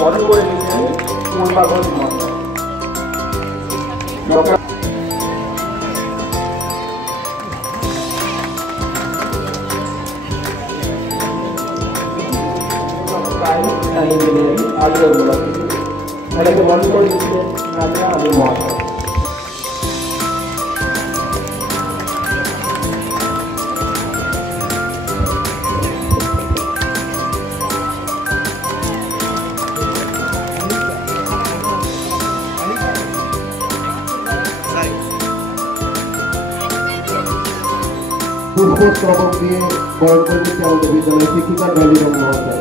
Model করে দিয়েছেন পূর্বাগত মহাশয়। ইঞ্জিনিয়ারিং আলিয়াগুলা এটাকে মডেল করে দিচ্ছেন রাজা আলী মহাশয়। পুষ্পস্তবক দিয়ে বরণ করে দিচ্ছে আমাদের বিদ্যালয়ের শিক্ষিকা ডলি মহাশয়।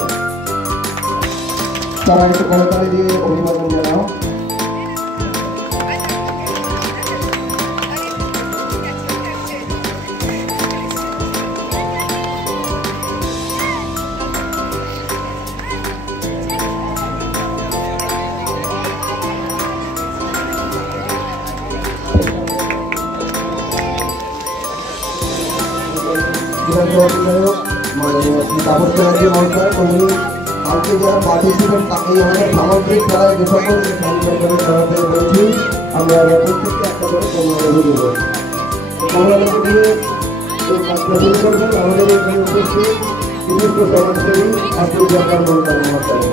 সবাই একটু করতালি দিয়ে অভিবাদন জানাও। আজকে যারা পার্টিসিপেন্ট এই অনেক সামগ্রিক খেলায় যে সকল খেলাতে বলছি আমরা প্রত্যেককে একটা করে কমলালেবু দেব। কমলালেবু দিয়ে কাজটা শুরু করবেন আমাদের এখানে উপস্থিত বিশিষ্ট সমাজসেবী আব্দুল জব্বার মন্ডল মহাশয়।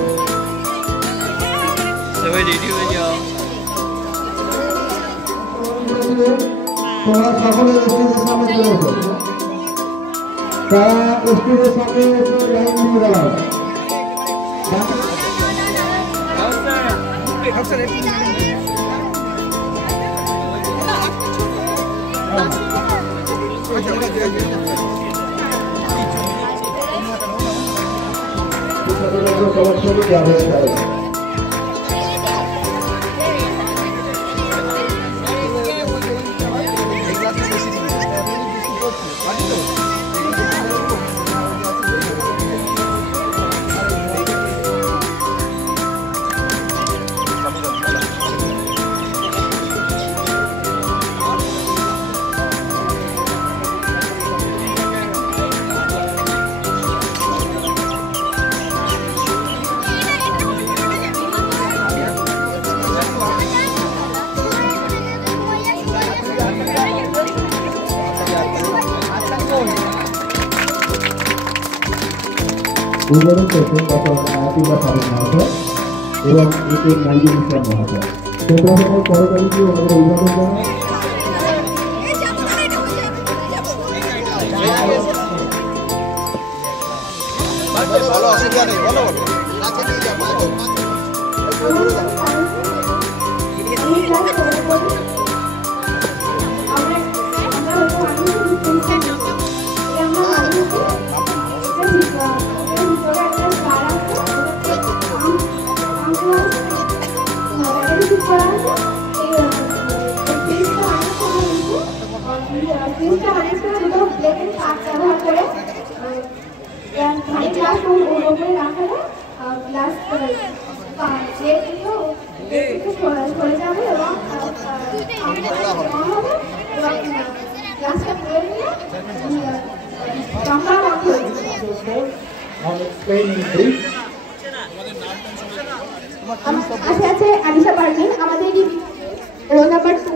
তোমরা সকলে স্টেজের সামনে চলে এসো। তারা স্টেজের সামনে এসে লাইন দিয়ে দাঁড়াও। সমাজসেবী জাভেদ সাহেব। উদ্বোধন করছেন ডক্টর আতিউল্লাহ ফারুক মহাশয় এবং একে নাইজুল ইসলাম মহাশয়। তোমরা সকল করতালি দিয়ে ওনাদের অভিবাদন জানাও। আছে আনিশা পারভিন আমাদের রোল নাম্বার 2।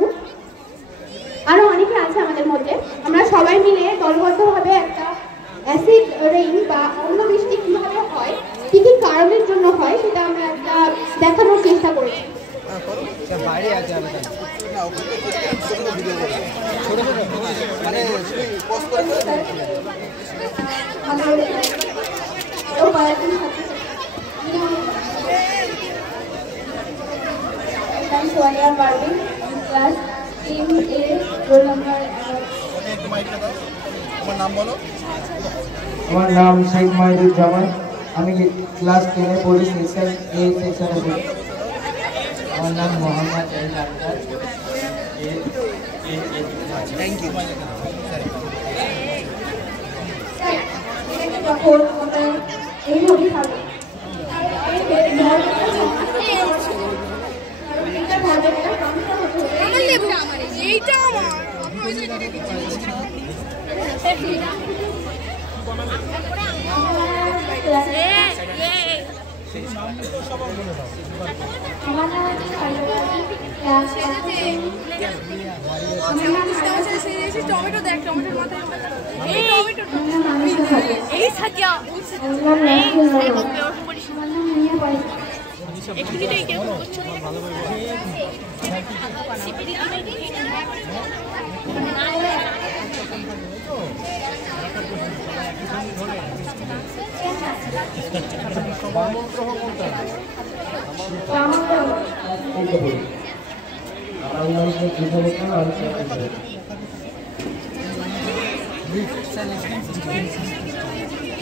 আরো অনেকে আছে আমাদের মধ্যে। আমরা সবাই মিলে দলবদ্ধভাবে একটা অ্যাসিড রেইন বা অন্য বৃষ্টি কিভাবে হয়, কি কি কারণের জন্য হয়, সেটা আমরা একটা দেখানোর চেষ্টা করেছি। Sonia Parvin, class 3A, roll number. আমার নাম বলো। আমার নাম শেখ মাহিদুর জামান, আমি ক্লাস 10 পড়ি, সেকশন A সেকশনে পড়ি। আমার নাম Mohammad L Akhtar. Thank you. যখন এইভাবে থাকে আমার নাম হচ্ছে সর্ববাদী ক্লাস টমেটো দেখ টমেটোর মাথায়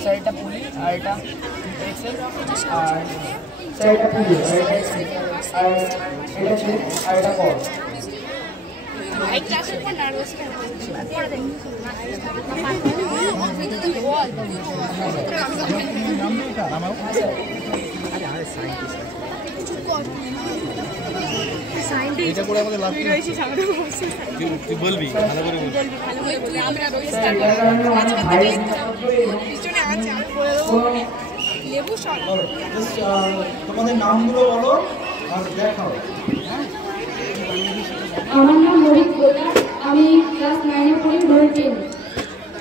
চারটা পুলি আর এটা এক্সেল আর চারটা পুলি আর এটা কি আর এটা কর এই ক্লাসের পর নার্ভাস পড়ে দেখ এটা করে আমাদের লাভ কি তুই বলবি ভালো করে বলবি তুই আমরা রোজ স্টার্ট আজকে থেকে পিছনে আছে আর বলে দেবো লেবু শট তোমাদের নামগুলো বলো আর দেখাও। আমার নাম মরিক গোলা, আমি ক্লাস 9 এ পড়ি, রোল 10।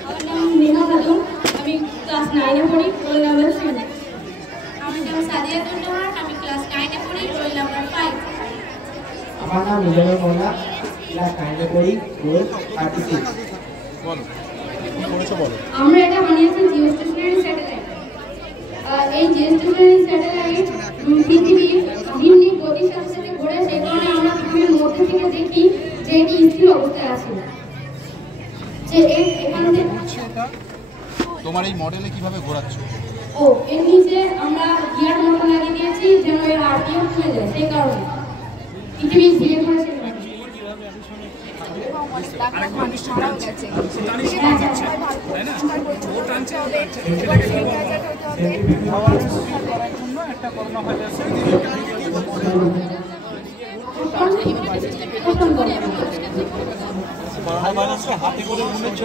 আমার নাম নেহা খাতুন, আমি ক্লাস 9 এ পড়ি, রোল নাম্বার 7। আমার নাম সাদিয়া তুন্নাহার, আমি ক্লাস 9 এ পড়ি, রোল নাম্বার 5। আমার নাম মিজানুর মোল্লা, ক্লাস 9 এ পড়ি, রোল 36। বলো কি করেছো বলো। আমরা এটা বানিয়েছি জিও স্টেশনারি স্যাটেলাইট। এই জিও স্টেশনারি স্যাটেলাইট পৃথিবীর দিনদিন গতির সাথে সাথে ঘোরে, সেই কারণে আমরা পৃথিবীর মধ্যে থেকে দেখি যে এটি স্থির অবস্থায় আছে, যে এখান থেকে তোমার এই মডেলে কিভাবে ঘোরাচ্ছ? ও এর নিচে আমরা গিয়ার মতো লাগিয়ে দিয়েছি যেন এর আরপিএম কমে যায়, সেই কারণে পৃথিবী ধীরে ঘোরে সেই কারণে। হাতে করে ঘুমেছ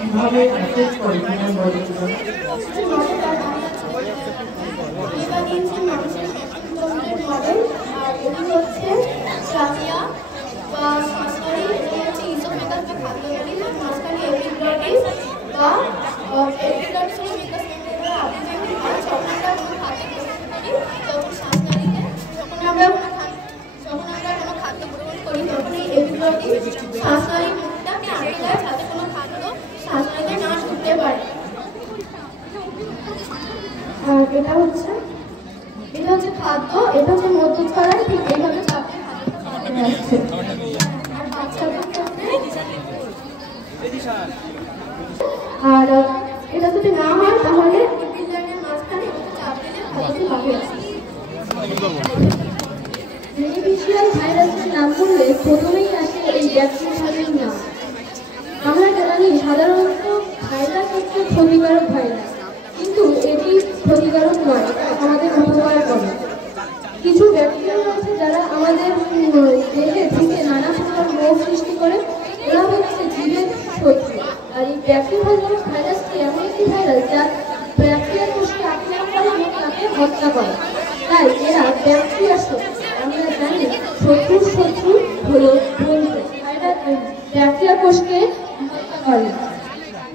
কিভাবে অ্যাসেস করে তোমার মডেলগুলো এটা হচ্ছে খাদ্য, এটা হচ্ছে মধ্যস্থলে ঠিক এইভাবে চাপে আর বাচ্চাদের ক্ষেত্রে আর এটা যদি না হয় তাহলে লাইনের মাঝখানে চাপ দিলে খাদ্যটি পাবে। বেনিফিশিয়াল ভাইরাসের নাম বললে প্রথমেই আসে এই ব্যাকটেরিয়ার নাম। আমরা জানি সাধারণত ভাইরাস হচ্ছে ক্ষতিকারক ভাইরাস, কিন্তু এটি ক্ষতিকারক নয়, আমাদের উপকার করে। কিছু ব্যাকটেরিয়া রয়েছে যারা আমাদের দেহে থেকে নানা প্রকার রোগ সৃষ্টি করে, এরা হচ্ছে জীবের শত্রু। আর এই ব্যাকটেরিয়া ভাইরাসটি এমন একটি ভাইরাস যা ব্যাকটেরিয়া কোষকে আক্রমণ করে এবং তাকে হত্যা করে, তাই এরা ব্যাকটেরিয়া শত্রু। আমরা জানি শত্রুর শত্রু হলো বন্ধু। ভাইরাস ব্যাকটেরিয়া কোষকে হত্যা করে।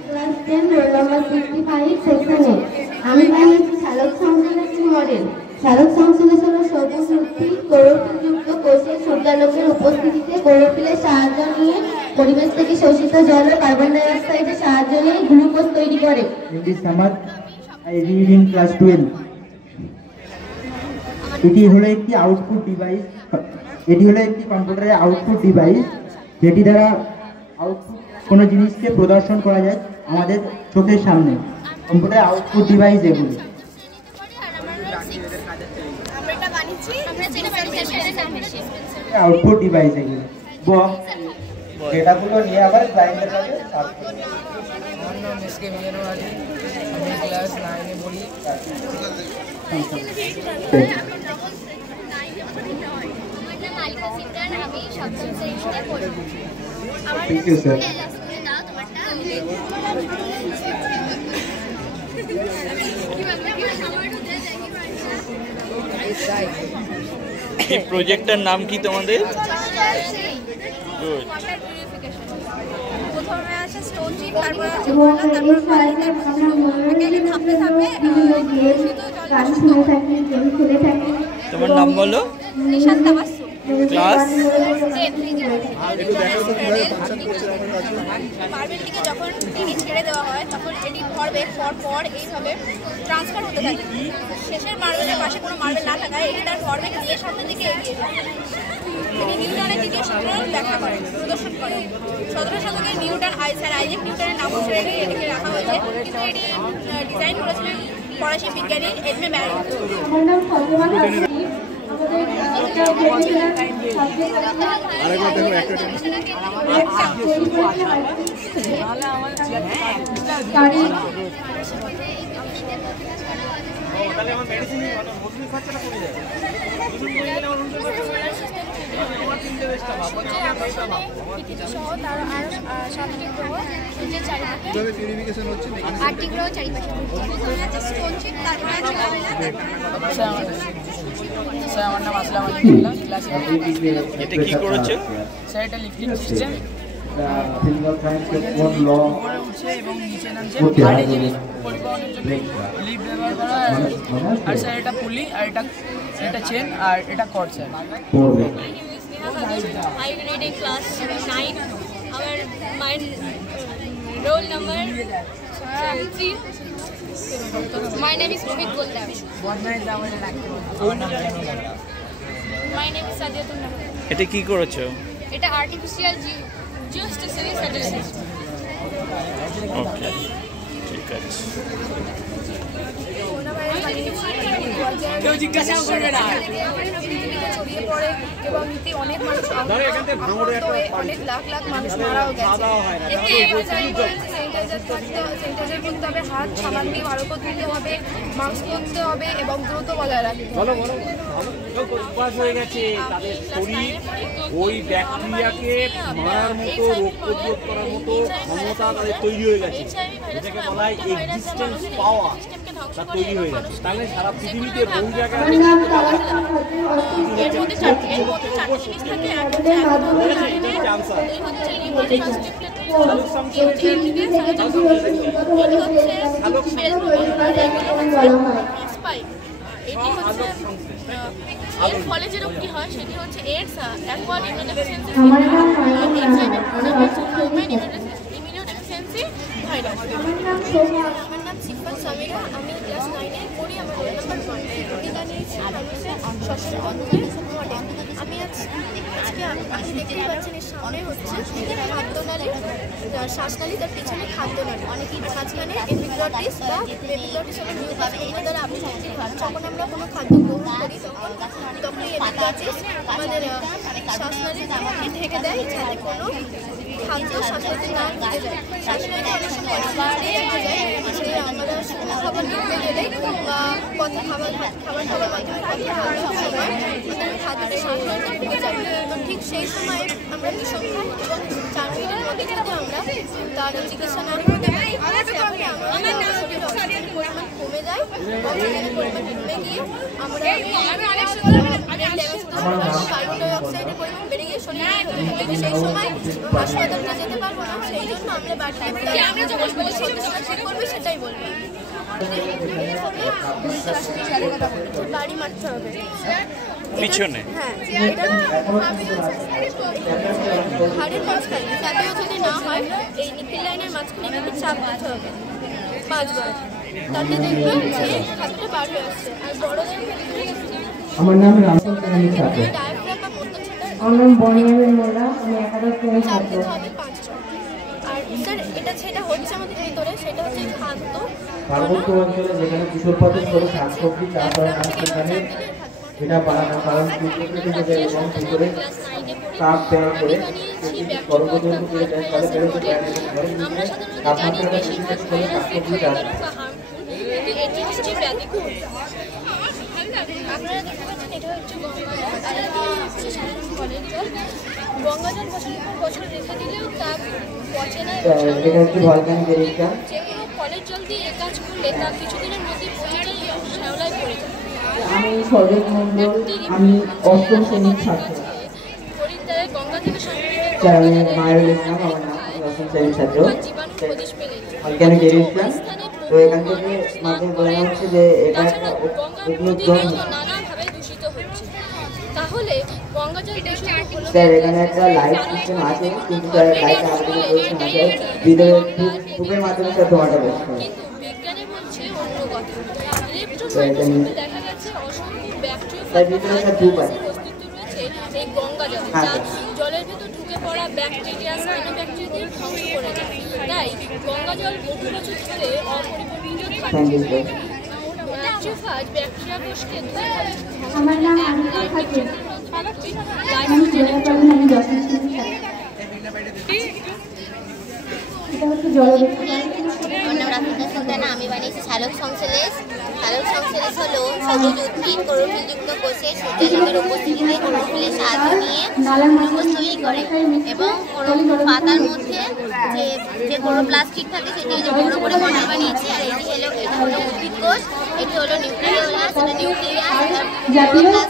ক্লাস 10 রোল নাম্বার 55 সেকশনে আমি বানিয়েছি সালোক সংশ্লেষণ মডেল। সালোক সংশ্লেষণ সবুজ উদ্ভিদ ক্লোরোফিলযুক্ত কোষের সূর্যালোকের উপস্থিতিতে ক্লোরোফিলের সাহায্য নিয়ে পরিবেশ থেকে শোষিত জল ও কার্বন ডাই অক্সাইডের সাহায্য নিয়ে গ্লুকোজ তৈরি করে। ক্লাস 12 এটি হলো একটি আউটপুট ডিভাইস, এটি হলো একটি কম্পিউটারের আউটপুট ডিভাইস, যেটি দ্বারা আউটপুট কোনো জিনিসকে প্রদর্শন করা যায় আমাদের চোখের সামনে। কম্পিউটারের আউটপুট ডিভাইস এগুলি। আউটপুট ডিভাইস এগুলি ডেটাগুলো নিয়ে আবার ক্লায়েন্টের কাছে সার্ভ করে। আমার নাম এসকে মিজানুর আলী, আমি ক্লাস 9 এ পড়ি। Thank you sir. কি এই প্রজেক্টটার নাম কি তোমাদের? প্রথমে আছে স্টোন চিপ, তারপর আছে মোলা, তারপর বালি, তারপর আগে ধাপে ধাপে তোমার নাম বলো? নিশান তাবাসসুম। ক্লাস মার্বেলটিকে যখন এটি ছেড়ে দেওয়া হয় তখন এটি ধরবে, পর এইভাবে ট্রান্সফার হতে থাকে। শেষের মার্বেলের পাশে কোনো মার্বেল না থাকায় এটি তার ভরবে নিয়ে সামনের দিকে এগিয়ে যায়। তিনি নিউটনের দ্বিতীয় সূত্র ব্যাখ্যা করেন, প্রদর্শন করেন। 17 শতকে নিউটন স্যার আইজ্যাক নিউটনের নাম অনুসারে এটিকে রাখা হয়েছে, কিন্তু এটি ডিজাইন করেছিলেন ফরাসি বিজ্ঞানী এডমে ব্যারি। আমার নাম আসলাম আলিমুল্লাহ, ক্লাস এটা কি করেছে? স্যার এটা লিফটিং সিস্টেম, কোন ল উপরে উঠছে এবং নিচে নামছে, ভারী জিনিস পরিবহনের জন্য লিফট ব্যবহার করা হয়। আর স্যার এটা পুলি, আর এটা চেন, আর এটা cord sir. I grade in class 9. My roll number 3. My name is Rohit Goldar. My name is Sadiatul Nabi. এটা কি করেছো? এটা আর্টিফিশিয়াল জিওস্টেশনারি স্যাটেলাইট। ওকে, ঠিক আছে। কেউ জিজ্ঞাসা করবে না। ছড়িয়ে পড়ে এবং এতে অনেক মানুষ অনেক লাখ লাখ মানুষ মারাও গেছে। এতে স্যানিটাইজার করতে হবে, হাত সাবান দিয়ে ভালো করে ধুতে হবে, মাস্ক পরতে হবে এবং দ্রুত বজায় রাখতে হবে। অভ্যাস হয়ে গেছে, তাদের শরীর ওই ব্যাকটেরিয়াকে মারার মতো, রোগ প্রতিরোধ করার মতো ক্ষমতা তাদের তৈরি হয়ে গেছে, যেটাকে বলা হয় এক্সিস্টেন্স পাওয়ার, তা তৈরি হয়ে গেছে। তাহলে সারা পৃথিবীতে বহু জায়গায় এর ফলে যে রোগটি হয় সেটি হচ্ছে AIDS, acquire immunodeficiency immunodeficiency virus. আমার নাম সিম্পল সামিরা, আমি ক্লাস 9-এ পড়ি, আমার রোল নাম্বার 1। এটা নিয়েছি ষষ্ঠ অধ্যায় মডেল। আমি আজকে আপনি দেখতেই পাচ্ছেন এর সামনে হচ্ছে খাদ্যনালী, শ্বাসনালী, তার পেছনে খাদ্যনালী, অনেকেই মাঝখানে এপিগ্লটিস বা এপিগ্লটিস হলো নিউক্লিয়াস, এটা দ্বারা আপনি যখন আমরা কোনো খাদ্য গ্রহণ করি তখন এই এপিগ্লটিস আমাদের শ্বাসনালী ঢেকে দেয়, যাতে কোনো খাদ্য শ্বাসনালীতে না ঢুকে যায়। শ্বাসনালী অনেক সময় ঢেকে যায়, আমরা খাবার ঢুকতে গেলে বা পথে খাবার খাওয়ার মাধ্যমে পথে খাওয়ার সময় খাদ্য শ্বাসনালীতে ঢুকে যায়। তো ঠিক সেই সময় আমরা ভীষণ খাই এবং 4 মিনিটের মধ্যে যদি আমরা তার চিকিৎসা না করতে পারি আমাদের শরীরে অক্সিজেনের পরিমাণ কমে যায়, অক্সিজেনের পরিমাণ কমে গিয়ে আমরা কার্বন ডাই অক্সাইডের পরিমাণ বেড়ে গিয়ে শরীরে কিন্তু সেই সময় হাসপাতালে যেতে পারবো না। সেই জন্য আমরা বাড়িতে করবে সেটাই বলবো, বাড়ি মারতে হবে পিছনে। হ্যাঁ, এটা হাড়ের মাঝখানে, তাতেও যদি না হয় এই নিপিল লাইনের মাঝখানে কিন্তু চাপ দিতে হবে 5 বার, তাতে দেখবেন যে খাদ্যটা বার হয়ে আসছে। আর বড়দের ক্ষেত্রে আমার নাম রামচন্দ্র ছাত্র। ডায়াফ্রাম বা মধ্যচ্ছদা আমার নাম বনিয়ামের মোল্লা, আমি একাদশ শ্রেণীর চাপ ছাত্র। দিতে হবে 5 বার। আর স্যার এটা যেটা হচ্ছে আমাদের ভিতরে সেটা হচ্ছে খাদ্য পার্বত্য অঞ্চলে যেখানে কিশোর পাতের করে শাকসবজি চাষ হয় না, সেখানে এটা পারা না, কারণ এবং ভিতরে তাপ ব্যয় করে সর্বজনীন করে দেয়, ফলে বেরোতে পারে না। আমরা সাধারণত জানি তাপমাত্রাটা বেশি বেশি খাদ্য করে শাকসবজি চাষ হয়। কিন্তু এটি হচ্ছে ব্যাধিকর। আপনারা দেখতে পাচ্ছেন এটা হচ্ছে গঙ্গাজল বছরের পর বছর রেখে দিলেও তা পচে না। এটা হচ্ছে ভলক্যানিক এরিয়া। যেগুলো কলের জল দিয়ে এ কাজ করলে তা কিছুদিনের মধ্যেই পচে যায় এবং শ্যাওলায় পড়ে যায়। আমি সৌরভ মণ্ডল, আমি অষ্টম শ্রেণীর ছাত্র। হরিদ্বারে গঙ্গা থেকে সংগৃহীত আমি মায়ের নাম, আমার নাম, আমি অষ্টম শ্রেণীর ছাত্র। জীবাণু প্রবেশ পেলে এখানে বেরিয়েছিলাম, তো এখান থেকে মাকে বলা হচ্ছে যে এটা একটা এগুলো জল। নানাভাবে দূষিত হচ্ছে। তাহলে গঙ্গা জল দূষিত হলো স্যার এখানে একটা লাইট সিস্টেম আছে, কিন্তু স্যার লাইট আমাদের বলছে না স্যার, ভিতরে টুপের মাধ্যমে স্যার ধোঁয়াটা বেশি হয়। কিন্তু বিজ্ঞানী বলছে অন্য কথা। ইলেকট্রোমাইক্রোস্কোপে দেখা গেছে অসংখ্য ব্যাকটেরিয়া অস্তিত্ব রয়েছে এই গঙ্গা জলে, যা জলের ভেতর ঢুকে পড়া ব্যাকটেরিয়া সাইনোব্যাকটেরিয়া ধ্বংস করে দেয়। তাই গঙ্গা জল বহু বছর ধরে অপরিবর্তিত থাকে। ল্যাক্টোফাজ ব্যাকটেরিয়া কোষকে ধরে ফেলে। আমার নাম আনিকা খাতুন। আমি দশম শ্রেণীর ছাত্র। এটা হচ্ছে জলবিদ্যুৎ। আমার নাম রাফিদা সুলতানা। আমি বানিয়েছি শালক সংশ্লেষ। শালক সংশ্লেষ হলো সবুজ উদ্ভিদ ক্লোরোফিলযুক্ত কোষে সূর্যালোকের উপস্থিতিতে ক্লোরোফিলের সাহায্য নিয়ে গ্লুকোজ তৈরি করে এবং পাতার মধ্যে যে ক্লোরোপ্লাস্টিক থাকে সেটি হচ্ছে বড় করে মডেল বানিয়েছি। আর এটা হলো উদ্ভিদ কোষ, এটি হলো নিউক্লিয়াস, এটা নিউক্লিয়াস,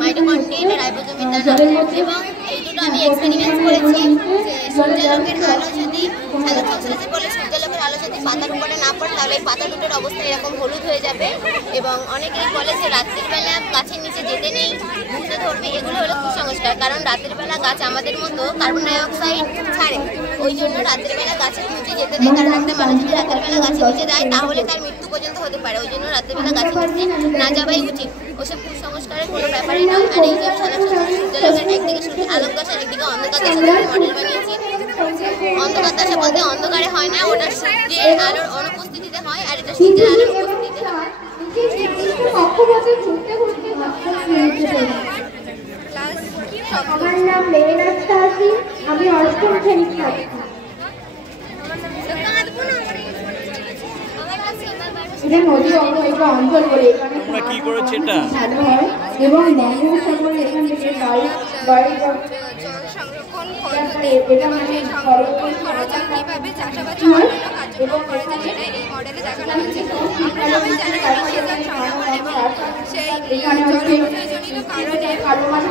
মাইটোকন্ড্রিয়া, এটা রাইবোজোমের দানা। এবং এই দুটো আমি এক্সপেরিমেন্ট করেছি যে সূর্যালোকের আলো যদি শালক সংশ্লেষে বলে সূর্যালোকের আলো যদি পাতার উপরে না পড়ে তাহলে এই পাতা দুটোর অবস্থা এরকম হলুদ হয়ে যাবে। এবং অনেকেই বলে যে রাত্রির বেলা গাছের নিচে যেতে নেই, ভূতে ধরবে। এগুলো হলো কুসংস্কার, কারণ রাতের বেলা গাছ আমাদের মতো কার্বন ডাই অক্সাইড ছাড়ে, ওই জন্য রাতের বেলা গাছের নিচে যেতে নেই। কারণ একটা মানুষ যদি রাতের বেলা গাছের নিচে যায় তাহলে তার মৃত্যু পর্যন্ত হতে পারে, ওই জন্য রাতের বেলা গাছের নিচে না যাওয়াই উচিত। ওসব কুসংস্কারের কোনো ব্যাপারই নয়। আর এই যে সূর্যালোকের একদিকে সূর্যের আলোক দশা, একদিকে অন্ধকার দশা মডেল বানিয়েছি। অন্ধকার দশা বলতে অন্ধকারে হয় না, ওটা সূর্যের আলোর অনুপস্থিতিতে হয়, আর এটা সূর্যের আলোর উপস্থিতিতে হয়। আমার নাম মেহনাজ তাহসিন, আমি অষ্টম শ্রেণীর ছাত্র। এটা নদী অববাহিত অঞ্চল বলে এখানে কি করেছে এটা ভালো হয় এবং বঙ্গোপসাগরে এখান থেকে বাড়ি জল সংরক্ষণ এটা মানে সংরক্ষণ করা যায় কিভাবে চাষাবাদ অন্যান্য কার্যক্রম করা যায় সেটা এই মডেলে দেখানো হয়েছে। আমরা সবাই জানি যে জল সংরক্ষণ এবং সেই জলপ্রয়োজনীয় কারণে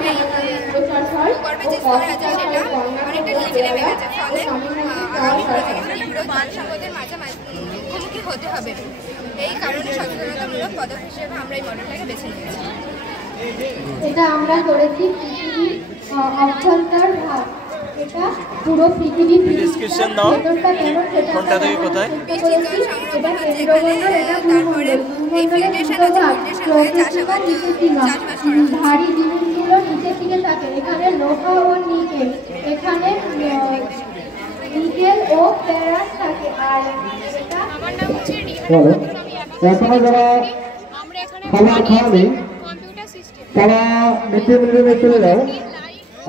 ভূগর্ভে যে স্তর আছে সেটা অনেকটা নিচে নেমে গেছে, ফলে আগামী প্রজন্মের তীব্র জল সংকটের মাঝে মুখোমুখি হতে হবে। এই কারণে সচেতনতামূলক পদক্ষেপ হিসেবে আমরা এই মডেলটাকে বেছে নিয়েছি। এটা আমরা করেছি পৃথিবীর অভ্যন্তর ভাগ। এটা পুরো পৃথিবী ডেসক্রিপশন দাও কোনটা থেকে কোথায়। এটা কেন্দ্রমণ্ডল, এটা ভূমণ্ডল। ভারী জিনিসগুলো নিচের দিকে থাকে। এখানে লোহা ও নিকেল, এখানে নিকেল ও ফেরাস থাকে। আর এটা আমার নাম হচ্ছে এখনো যারা খাবার খাওয়াবে তারা মিড ডে মিলে চলে যাও।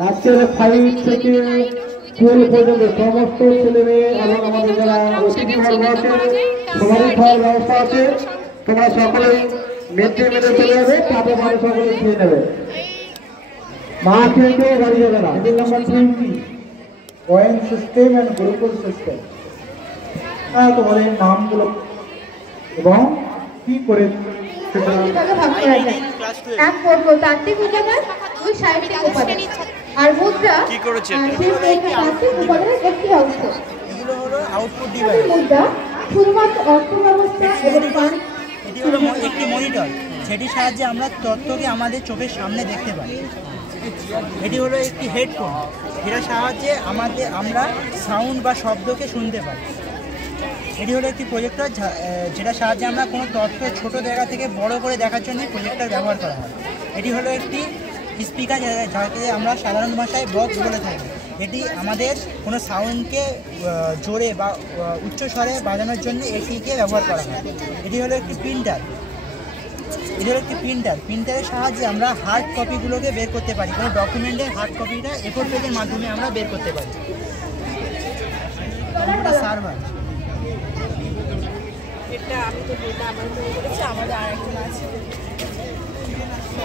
আজকের 5 থেকে 12 পর্যন্ত সমস্ত ছেলে মেয়ে এবং আমাদের যারা অতিথি বর্গ আছে সবারই খাওয়ার ব্যবস্থা আছে। তোমরা সকলেই মিড ডে মিলে চলে যাবে, তাদের বাড়ি সকলে খেয়ে নেবে। মা খেয়ে কেউ বাড়ি যাবে না। Middle number 20 point system and glucose system. তোমাদের নামগুলো এবং কি করে সেটা ভাগ করা যায়। এক প্রত্নতাত্ত্বিক উপাদান, দুই সাহিত্যিক উপাদান, আর মুদ্রা কি করেছে সেই প্রত্নতাত্ত্বিক উপাদানের একটি অংশ। এগুলো হলো আউটপুট ডিভাইস। মুদ্রা শুধুমাত্র অর্থ ব্যবস্থা এবং এটি হলো একটি মনিটর, সেটির সাহায্যে আমরা তথ্যকে আমাদের চোখের সামনে দেখতে পাই। এটি হলো একটি হেডফোন, এটার সাহায্যে আমরা সাউন্ড বা শব্দকে শুনতে পাই। এটি হলো একটি প্রজেক্টর, যেটার সাহায্যে আমরা কোনো তথ্য ছোট জায়গা থেকে বড় করে দেখার জন্য প্রজেক্টর ব্যবহার করা হয়। এটি হলো একটি স্পিকার, যাকে আমরা সাধারণ ভাষায় বক্স বলে থাকি। এটি আমাদের কোনো সাউন্ডকে জোরে বা উচ্চ স্বরে বাজানোর জন্য এটিকে ব্যবহার করা হয়। এটি হলো একটি প্রিন্টার, প্রিন্টারের সাহায্যে আমরা হার্ড কপিগুলোকে বের করতে পারি। কোনো ডকুমেন্টের হার্ড কপিটা A4 পেজের মাধ্যমে আমরা বের করতে পারি। সার্ভার, এটা আমি তো বইটা আমার তৈরি করেছি, আমাদের আর একজন আছে,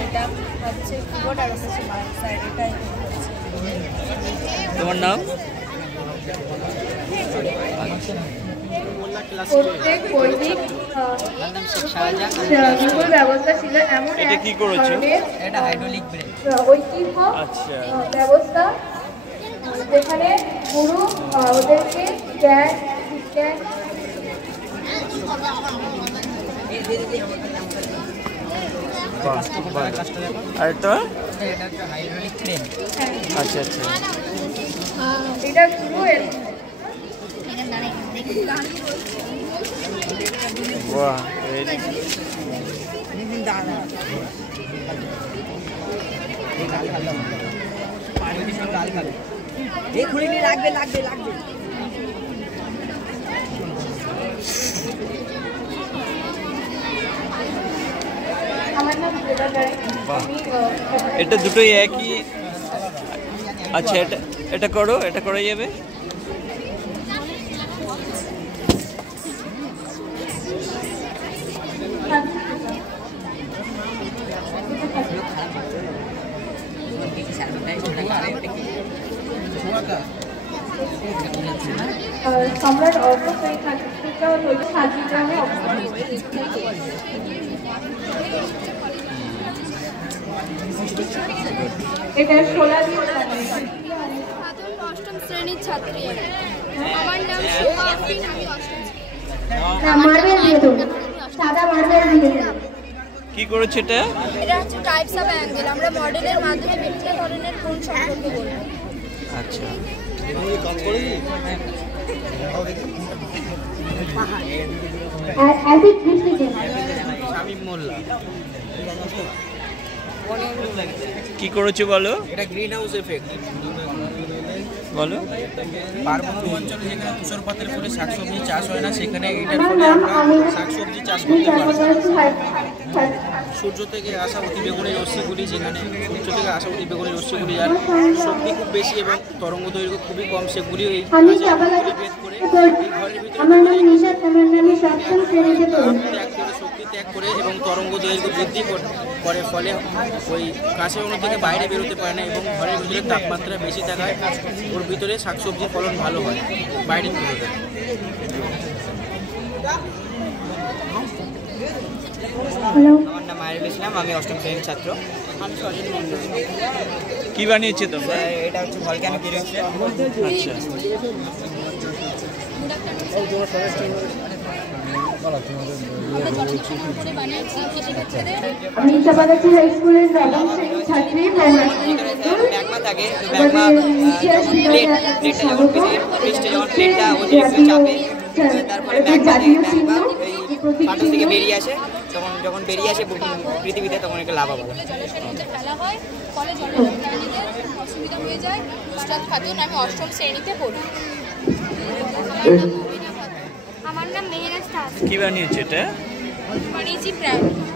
এটা হচ্ছে কিবোর্ড আর হচ্ছে মাউস সাইড, এটাই তোমার নাম? প্রত্যেক বৈদিক বিপুল ব্যবস্থা ছিল এমন এটা কি করেছো? এটা হাইড্রোলিক ব্রেক। ঐতিহ্য ব্যবস্থা যেখানে গুরু ওদেরকে জ্ঞান বিজ্ঞান আর এটা হাইড্রোলিক ক্রেন। আচ্ছা আচ্ছা এটা গুরু বাহ এই খুঁড়ি লাগবে লাগবে লাগবে। আমার নাম এটা দুটোই একই। আচ্ছা এটা করো, এটা করা যাবে। সম্রাট অশোক এই খাদ্যটা শান্তিগ্রামে অবস্থিত। এটা 16 দিয়ে অষ্টম শ্রেণীর ছাত্রী। আমার নাম শোভা আফরিন, আমি অষ্টম মার্বেল দিয়ে দাও, সাদা মার্বেল দিয়ে দাও। কি করেছে এটা? এটা হচ্ছে টাইপস অফ অ্যাঙ্গেল। আমরা মডেলের মাধ্যমে বিভিন্ন ধরনের কোণ সম্পর্কে বলবো। আচ্ছা অ্যাসিড বৃষ্টিতে শামীম মোল্লা। কি করেছে বলো? এটা গ্রিন হাউস এফেক্ট। বলো। পার্বত্য অঞ্চলে যেখানে তুষারপাতের ফলে শাকসবজি চাষ হয় না, সেখানে এটার ফলে আমরা শাকসবজি চাষ করতে পারি। সূর্য থেকে আসা অতিবেগুনি রশ্মিগুলি, যেখানে সূর্য থেকে আসা অতিবেগুনি রশ্মিগুলি যার শক্তি খুব বেশি এবং তরঙ্গ দৈর্ঘ্য খুবই কম, সেগুলি এই ভেদ করে ঘরের ভিতরে শক্তি ত্যাগ করে এবং তরঙ্গ দৈর্ঘ্য বৃদ্ধি করে, ফলে ওই কাঁচের অণু থেকে বাইরে বেরোতে পারে না এবং ঘরের ভিতরে তাপমাত্রা বেশি থাকায় ওর ভিতরে শাকসবজির ফলন ভালো হয় বাইরের তুলনায়। আমার নাম আরিফ ইসলাম, আমি অষ্টম শ্রেণীর ছাত্র। আমি সজল মন্ডল। কি বানিয়েছে তোমরা? এটা হচ্ছে ভলক্যানিক ইরেকশন। আচ্ছা আমি চাপাগাছি হাই স্কুলের নবম শ্রেণীর ছাত্রী। ম্যাগমা থাকে, ম্যাগমা প্লেটটা যখন পৃষ্ঠে যখন প্লেটটা অতিরিক্ত চাপে, তারপরে ম্যাগমা পাথর থেকে বেরিয়ে আসে, তখন যখন বেরিয়ে আসে পৃথিবীতে তখন একটা লাভা বলা হয়। ফলে জলপ্রাণীদের অসুবিধা হয়ে যায়। উস্তাদ খাতুন, আমি অষ্টম শ্রেণীতে পড়ি। আমার নাম মেহেরাজ দাস। কি বানিয়েছে এটা? বানিয়েছি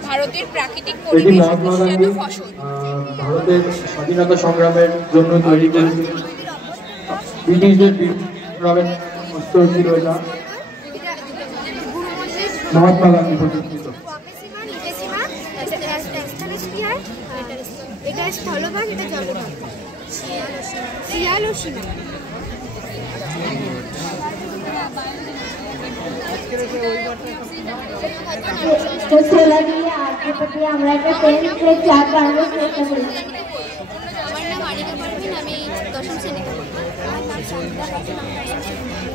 ভারতের প্রাকৃতিক পরিবেশ দূষিত ফসল। ভারতের স্বাধীনতা সংগ্রামের জন্য তৈরি করেছিলেন। ব্রিটিশদের বিপ্লবের অস্ত্র ছিল এটা। মহাত্মা গান্ধী প্রতিষ্ঠিত। এটা স্থলভাগ, এটা জলভাগ। শিয়াল ও সীমা। তো ছেলা দিয়ে আগে থেকে আমরা একটা পেন প্লেট চার্ট বানানোর চেষ্টা করি। আমার নাম আরিকা পারভিন, আমি দশম শ্রেণীতে পড়ি।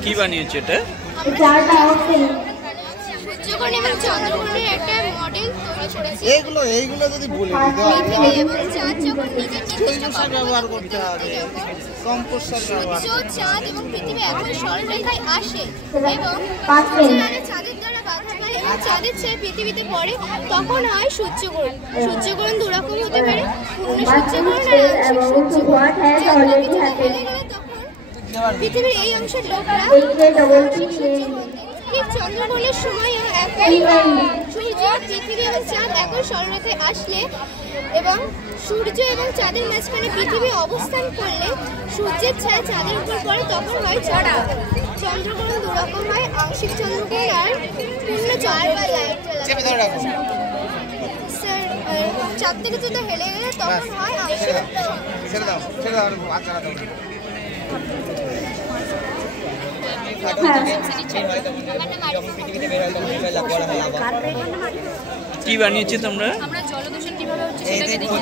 কি বানিয়েছে এটা? চারটা হচ্ছে সূর্যগ্রহণ এবং চন্দ্রগ্রহণের একটা মডেল তৈরি করেছি। এইগুলো যদি বলে পৃথিবী এবং চাঁদ যখন নিজের নির্দিষ্ট ব্যবহার করতে হবে, কম্পোস্টার ব্যবহার সূর্য, চাঁদ এবং পৃথিবী একই সরলরেখায় আসে এবং চাঁদের দ্বারা বাধা পায় এবং চাঁদের চেয়ে পৃথিবীতে পড়ে, তখন হয় সূর্যগ্রহণ। সূর্যগ্রহণ দুরকম হতে পারে, পূর্ণ সূর্যগ্রহণ আর আংশিক সূর্যগ্রহণ। তখন পৃথিবীর এই অংশের লোকরা ঠিক চন্দ্রগ্রহণের সময় সূর্য, পৃথিবী এবং চাঁদ একই সরলরেখায় আসলে এবং সূর্য এবং চাঁদের মাঝখানে পৃথিবী অবস্থান করলে সূর্যের ছায়া চাঁদের উপর পড়ে, তখন হয় চন্দ্রগ্রহণ। চন্দ্রগ্রহণ দুরকম হয়, আংশিক চন্দ্রগ্রহণ আর পূর্ণ চন্দ্রগ্রহণ। স্যার, চাঁদ থেকে যদি হেলে গেলে তখন হয় আংশিক। কি বানিয়েছো তোমরা? আমরা জলদূষণ কিভাবে হচ্ছে সেটাকে দেখি।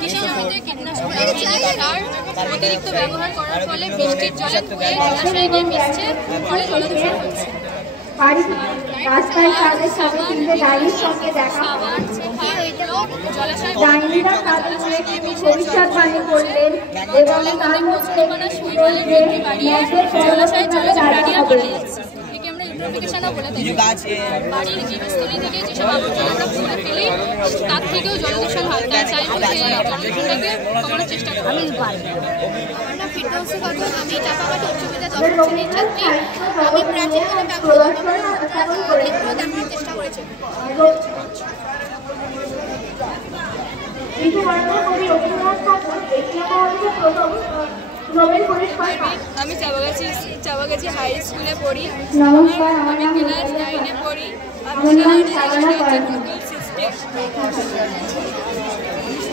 কৃষির মধ্যে কীটনাশক সার অতিরিক্ত ব্যবহার করার ফলে বৃষ্টির জলে জলাশয়ে গিয়ে মিশছে, ফলে জলদূষণ হচ্ছে। রাস্তায় তাদের সাথে তিনটে গাড়ির সঙ্গে দেখা ডাইনিরা তাদের ভবিষ্যৎবাণী করলেন এবং তার মধ্যে জলাশয়ে জলে প্রাণীরা মারা যাচ্ছে। একে আমরা ইউট্রোফিকেশনও বলে থাকি। বাড়ির জীবস্থলী থেকে যেসব আবর্জনা আমরা ফেলে ফেলি তার থেকেও জলদূষণ হয়। তাই চাইবো যে জলদূষণটাকে কমানোর চেষ্টা করি। আমি ফিরদৌসী খাতুন, আমি চাপাঘাট উচ্চ বিদ্যালয়ের দশম শ্রেণীর ছাত্রী। আমি প্রাচীনভাবে ব্যবহার দেখানোর চেষ্টা করেছি। আমি চাপাগাছি হাই স্কুলে পড়ি। আমি ক্লাস 9-এ পড়ি।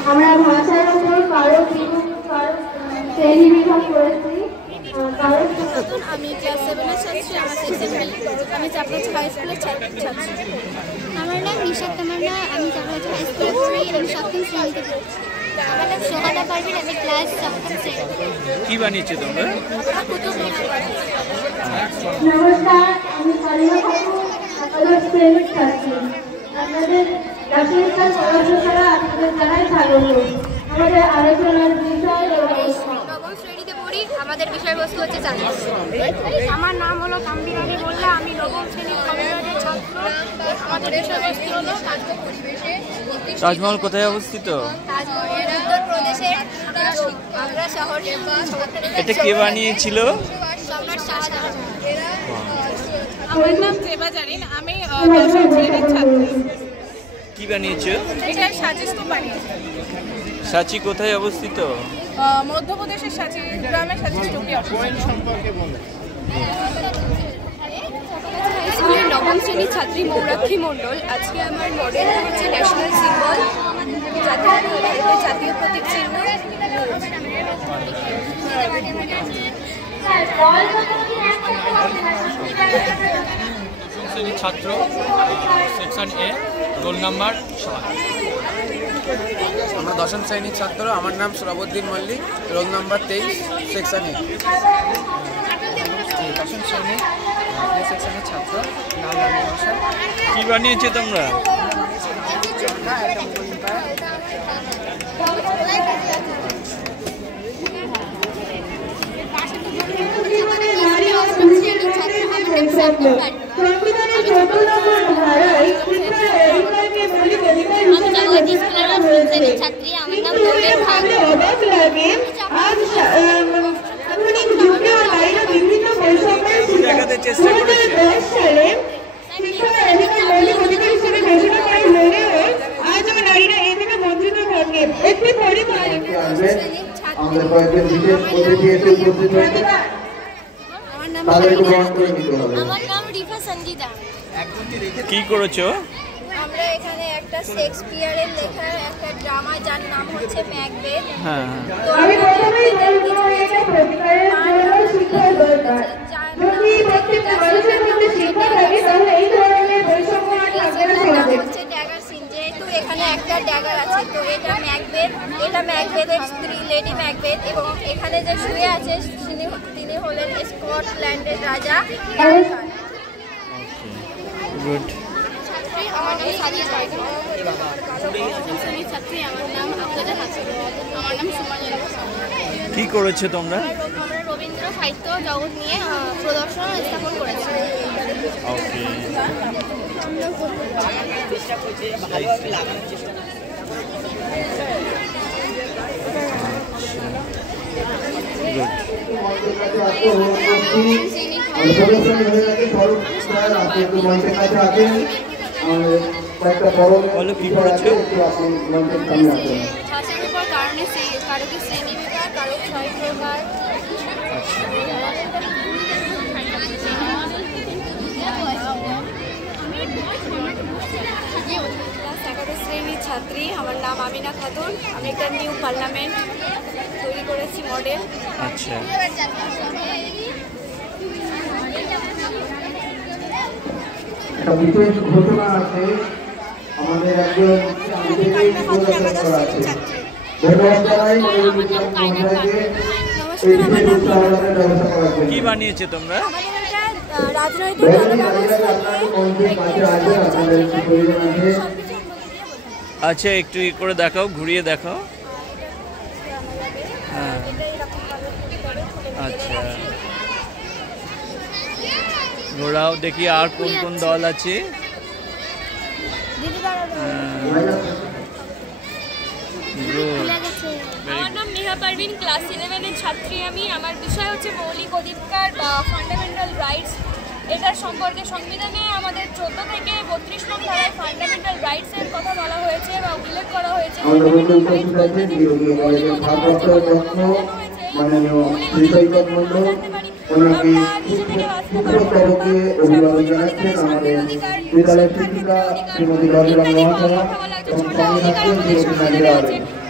আমরা ভাষার উপর কারো শ্রেণী বিভাগ করেছি। আমি ক্লাস 7-এর ছাত্রী। আমার সেকশন বি। আমি চাপাগাছি হাই স্কুলের ছাত্রী। আমার নাম নিশাত তামান্না, আমি চাপাগাছি হাই স্কুলে পড়ি। আমি 7ম শ্রেণীতে পড়ি। আমার নাম সোহানা পারভিন, আমি ক্লাস 7ম শ্রেণীতে। কি বানিয়েছো তোমরা? নমস্কার, আমি সালিমা খাতুন, একাদশ শ্রেণীর ছাত্রী। আপনাদের রাষ্ট্রবিজ্ঞান পড়াশোনা আপনাদের জানাই স্বাগত। আমাদের আলোচনার বিষয় নবম শ্রেণীতে পড়ি। আমাদের বিষয়বস্তু হচ্ছে চাষবাস। আমার নাম হলো তাম্বির আলী মোল্লা, আমি নবম শ্রেণীর কলেজের ছাত্র। আমাদের বিষয়বস্তু হলো তাজমহল পরিবেশে। তাজমহল কোথায় অবস্থিত? তাজমহল উত্তরপ্রদেশের আগ্রা শহরে। এটা কে বানিয়েছিল? সম্রাট শাহজাহান। আমার নাম জেবা জারিন, আমি 10ম শ্রেণীর ছাত্রী। কি বানিয়েছো? এটা সাঁচি স্তূপ বানিয়েছি। সাঁচি কোথায় অবস্থিত? মধ্যপ্রদেশের সাঁচি গ্রামে সাঁচি স্তূপটি অবস্থিত। স্কুলের নবম শ্রেণীর ছাত্রী মৌরাক্ষী মণ্ডল। আজকে আমার মডেল হচ্ছে ন্যাশনাল সিম্বল, জাতীয় প্রতীক চিহ্ন। শ্রেণীর ছাত্র, সেকশন এ, রোল নাম্বার 7। আমরা 10ম শ্রেণীর ছাত্র। আমার নাম Surabuddin Mallick, roll number 23, section এ। 10ম শ্রেণীর সেকশনের ছাত্র, নাম রানী ভাষা। কি বানিয়েছো তোমরা? ছাত্রী। আমার নাম নূরের খান। দেখাতে চেষ্টা করেছে। আমাদের কয়েকজন বিশেষ অতিথি এসে উপস্থিত হয়েছে, তাদেরকে গ্রহণ করে নিতে হবে। আমার নাম রিফা সঞ্জিদা। কি করেছো? আমরা এখানে একটা শেক্সপিয়ারের লেখা একটা ড্রামা যার নাম হচ্ছে ম্যাকবেথ। হ্যাঁ, আমি প্রথমেই বলবো এটা প্রতিকারের জন্য শিক্ষার দরকার। যদি প্রত্যেকটা মানুষের মধ্যে শিক্ষা থাকে তাহলে এই ধরনের বৈষম্য আর থাকবে না সমাজে। হচ্ছে ড্যাগার সিন, যেহেতু এখানে একটা ড্যাগার আছে তো এটা ম্যাকবেথের স্ত্রী লেডি ম্যাকবেথ, এবং এখানে যে শুয়ে আছে তিনি হলেন স্কটল্যান্ডের রাজা। গুড। আমার নাম সাদিয়া জায়গা। ছাত্রী। আমার নাম আফরোজা হাসান। আমার নাম সুমাইয়া। কি করেছো তোমরা? আমরা রবীন্দ্র সাহিত্য জগৎ নিয়ে প্রদর্শন স্থাপন করেছি। ভাষার উপর কারণে কারো কি শ্রেণী বিভাগ, কারো ছয় প্রকার। ক্লাস 11 শ্রেণীর ছাত্রী। আমার নাম আমিনা খাতুন। আমি একটা নিউ পার্লামেন্ট তৈরি করেছি মডেল। আচ্ছা, একটা বিশেষ ঘটনা আছে, আমাদের একজন কি বানিয়েছে তোমরা? আচ্ছা, একটু করে দেখাও, ঘুরিয়ে দেখাও। হ্যাঁ, আচ্ছা, ঘোরাও দেখি আর কোন কোন দল আছে। আমার নাম নেহা পারভিন, ক্লাস 11-এর ছাত্রী আমি। আমার বিষয় হচ্ছে মৌলিক অধিকার বা ফান্ডামেন্টাল রাইটস। এটার সম্পর্কে সংবিধানে আমাদের 14 থেকে 32 নং ধারায় ফান্ডামেন্টাল রাইটসের কথা বলা হয়েছে বা উল্লেখ করা হয়েছে।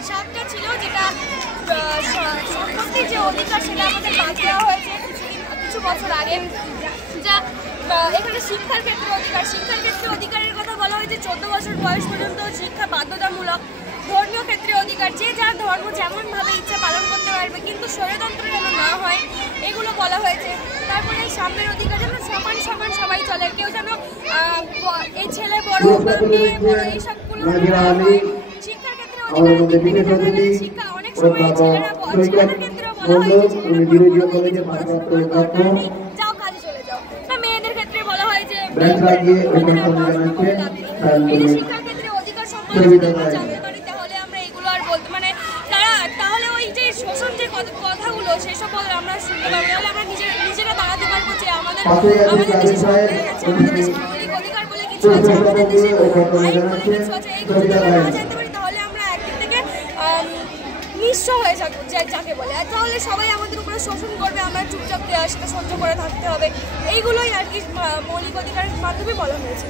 সাতটা ছিল, যেটা সম্পত্তির যে অধিকার সেটা আমাদের বাদ দেওয়া হয়েছে কিছু বছর আগে। যা এখানে শিক্ষার ক্ষেত্রে অধিকার, শিক্ষার ক্ষেত্রে অধিকারের কথা বলা হয়েছে 14 বছর বয়স পর্যন্ত শিক্ষা বাধ্যতামূলক। ধর্মীয় ক্ষেত্রে অধিকার, যে যার ধর্ম যেমনভাবে ইচ্ছা পালন করতে পারবে, কিন্তু ষড়যন্ত্র যেন না হয়, এগুলো বলা হয়েছে। তারপরে সাম্যের অধিকার, যেন সমান সমান সবাই চলে, কেউ যেন এই ছেলে বড় বা মেয়ে বড় এইসবগুলো না হয়। শিক্ষার ক্ষেত্রে অধিকার, শিক্ষা অনেক সময় ছেলেদের ক্ষেত্রেও বলা হয়েছে যাও কাজে চলে যাও, না মেয়েদের ক্ষেত্রে বলা হয় যে শিক্ষার ক্ষেত্রে অধিকার সম্পর্কে জানতে পারি, তাহলে আমরা এগুলো আর বলতে তাহলে ওই যে শোষণ যে কথাগুলো সেসব আমরা শুনতে পারবো, তাহলে আমরা নিজেরা দাঁড়াতে পারবো যে আমাদের দেশে আমাদের দেশে মৌলিক অধিকার বলে কিছু আছে, আমাদের দেশে আইন বলে কিছু আছে। এইগুলো যদি আমরা না জানতে পারি তাহলে আমরা একদিক থেকে নিঃস্ব হয়ে যাবো যাকে বলে, আর তাহলে সবাই আমাদের উপরে শোষণ করবে, আমরা চুপচাপ সেটা সহ্য করে থাকতে হবে। এইগুলোই আর কি মৌলিক অধিকারের মাধ্যমে বলা হয়েছে।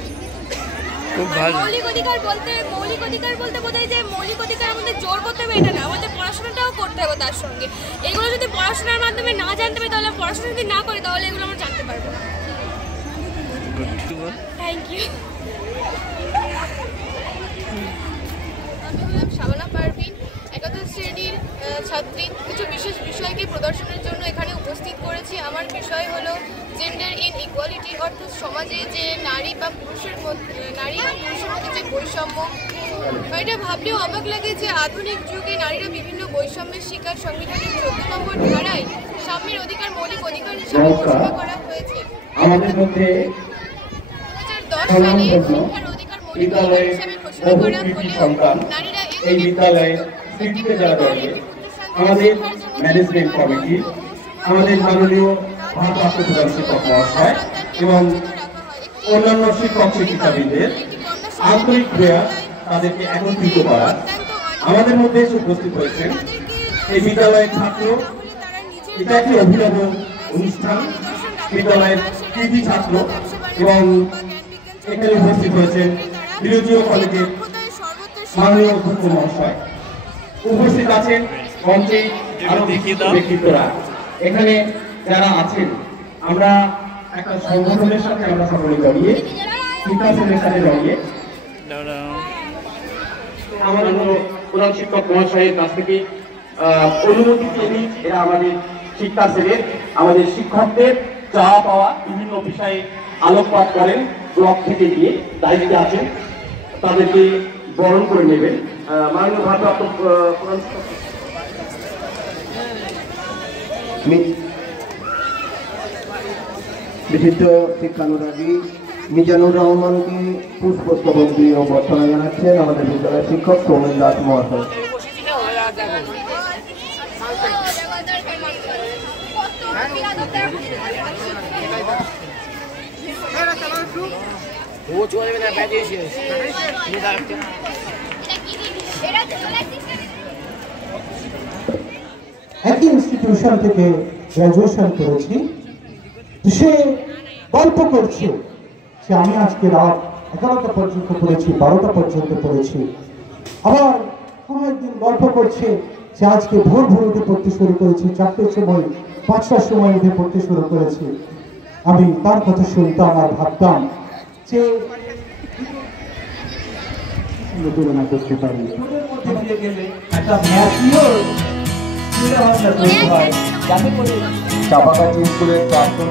মৌলিক অধিকার বলতে বোঝায় যে মৌলিক অধিকার আমাদের জোর করতে হবে এটা না, আমাদের পড়াশোনাটাও করতে হবে তার সঙ্গে। এগুলো যদি পড়াশোনার মাধ্যমে না জানতে পারি, তাহলে পড়াশোনা যদি না করি তাহলে এগুলো আমরা জানতে পারবো না। Thank you. আমি হলাম শাবানা পারভিন, একাদশ শ্রেণীর ছাত্রী। কিছু বিশেষ বিষয়কে প্রদর্শনের জন্য এখানে উপস্থিত করেছি। আমার বিষয় হলো জেন্ডার ইন ইকুয়ালিটি, অর্থাৎ সমাজে যে নারী বা পুরুষের মধ্যে যে বৈষম্য। এটা ভাবলেও অবাক লাগে যে আধুনিক যুগে নারীরা বিভিন্ন বৈষম্যের শিকার। সংবিধানের 14 নম্বর ধারায় সাম্যের অধিকার মৌলিক অধিকার হিসেবে ঘোষণা করা হয়েছে। 2010 সালে শিক্ষার অধিকার মৌলিক অধিকার হিসেবে ঘোষণা করা হলেও নারীরা এই বিদ্যালয়ে আমাদের ম্যানেজমেন্ট কমিটি, আমাদের মাননীয় ভারপ্রাপ্ত প্রধান শিক্ষক মহাশয় এবং অন্যান্য শিক্ষক শিক্ষিকাবৃন্দের আন্তরিক প্রয়াস তাদেরকে একত্রিত করা। আমাদের মধ্যে এসে উপস্থিত হয়েছেন এই বিদ্যালয়ের ছাত্র। এটা একটি অভিনব অনুষ্ঠান। বিদ্যালয়ের কৃতি ছাত্র এবং এখানে উপস্থিত হয়েছেন বিরোধীয় কলেজের মাননীয় অধ্যক্ষ মহাশয়। উপস্থিত আছেন মঞ্চে আরো ব্যক্তিত্বরা। এখানে যারা আছেন, আমরা একটা সংগঠনের সাথে আমরা সকলে জড়িয়ে, শিক্ষাশ্রমের সাথে জড়িয়ে আমাদের প্রধান শিক্ষক মহাশয়ের কাছ থেকে অনুমতি পেয়ে এরা আমাদের শিক্ষাশ্রমের আমাদের শিক্ষকদের চাওয়া পাওয়া বিভিন্ন বিষয়ে আলোকপাত করেন। ব্লক থেকে গিয়ে দায়িত্বে আছেন, তাদেরকে বরণ করে নেবেন। মাননীয় ভারপ্রাপ্ত প্রধান বিশিষ্ট শিক্ষানুরাগী মিজানুর রহমানকে পুষ্পস্তবক দিয়ে অভ্যর্থনা জানাচ্ছেন আমাদের বিদ্যালয়ের শিক্ষক সৌমেন দাস মহাশয়। একই ইনস্টিটিউশন থেকে গ্রাজুয়েশন করেছি। সে গল্প করছে যে আমি আজকে রাত 11টা পর্যন্ত পড়েছি, 12টা পর্যন্ত পড়েছি। আবার কোনো একদিন গল্প করছে সে আজকে ভোর ভোর উঠে পড়তে শুরু করেছে, 4টের সময় 5টার সময় উঠে পড়তে শুরু করেছে। আমি তার কথা শুনতাম আর ভাবতাম যে তুলনা করতে পারি। চাপাগাছি স্কুলের প্রাক্তন